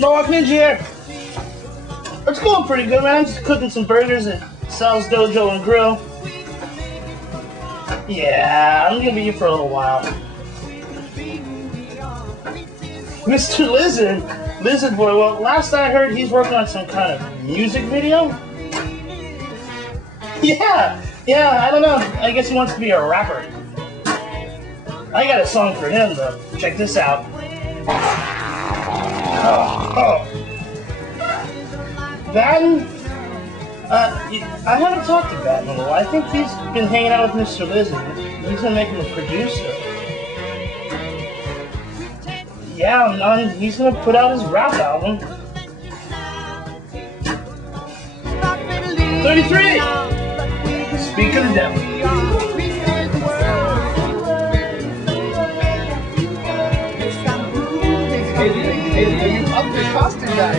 Mohawk Ninja here. It's going pretty good, man. I'm just cooking some burgers at Sal's Dojo and Grill. Yeah, I'm gonna be here for a little while. Mr. Lizard Boy, well, last I heard he's working on some kind of music video. Yeah, I don't know. I guess he wants to be a rapper. I got a song for him, though. Check this out. Batten? I haven't talked to Batten in a while. I think he's been hanging out with Mr. Lizard. He's gonna make him a producer. Yeah, he's gonna put out his rap album. 33! Speak of the devil. Hey, you up your costume guy?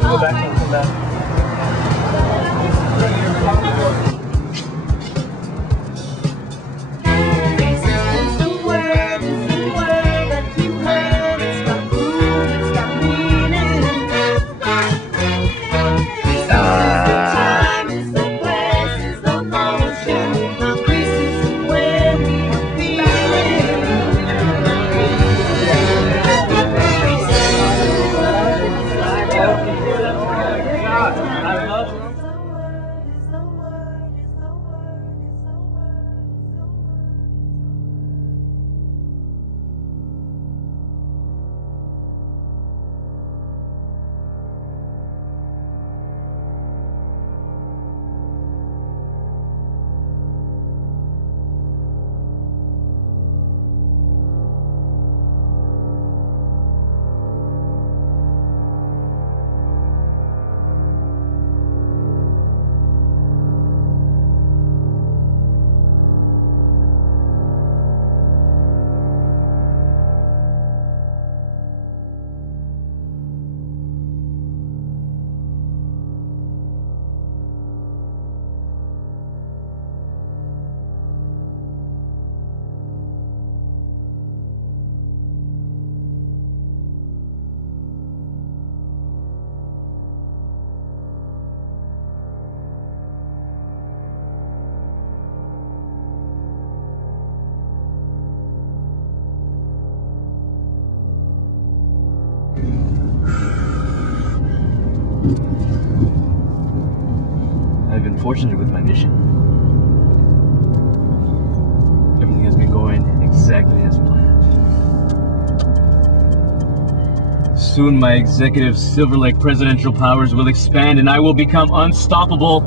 Go back. I've been fortunate with my mission. Everything has been going exactly as planned. Soon my executive Silver Lake presidential powers will expand and I will become unstoppable.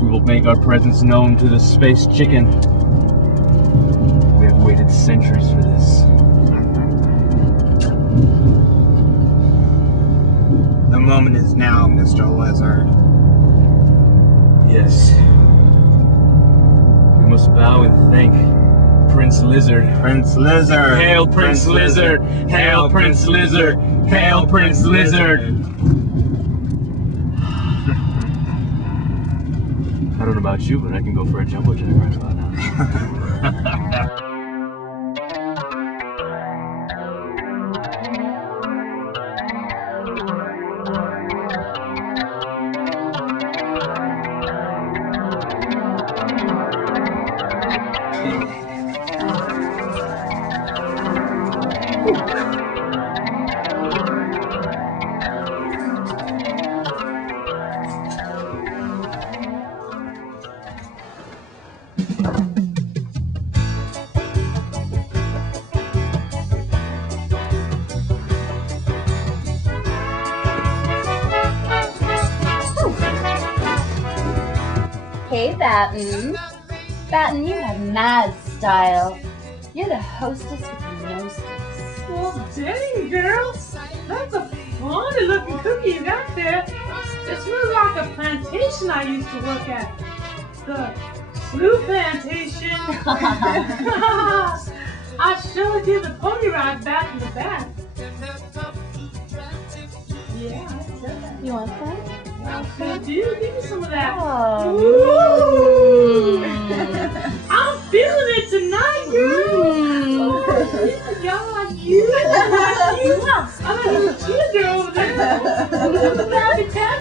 We will make our presence known to the space chicken. We have waited centuries for this. The moment is now, Mr. Lizard. Yes. We must bow and thank Prince Lizard. Prince Lizard. Hail Prince Lizard! Hail Prince Lizard! Hail Prince Lizard! I don't know about you, but I can go for a jumbo jet right about now. Hey, Batten. Batten, you have mad style. You're the hostess with the no sticks. Well, dang, girl. That's a funny looking cookie you got there. It's really like a plantation I used to work at. The Blue Plantation. I sure did the pony ride back in the back. Yeah, I said that. You want some? I sure do. Give me some of that. Oh. Ooh. I'm feeling it tonight, girl. Mm. Oh, yeah, y'all like you. I like you. I'm a little cheer girl over there. Happy time.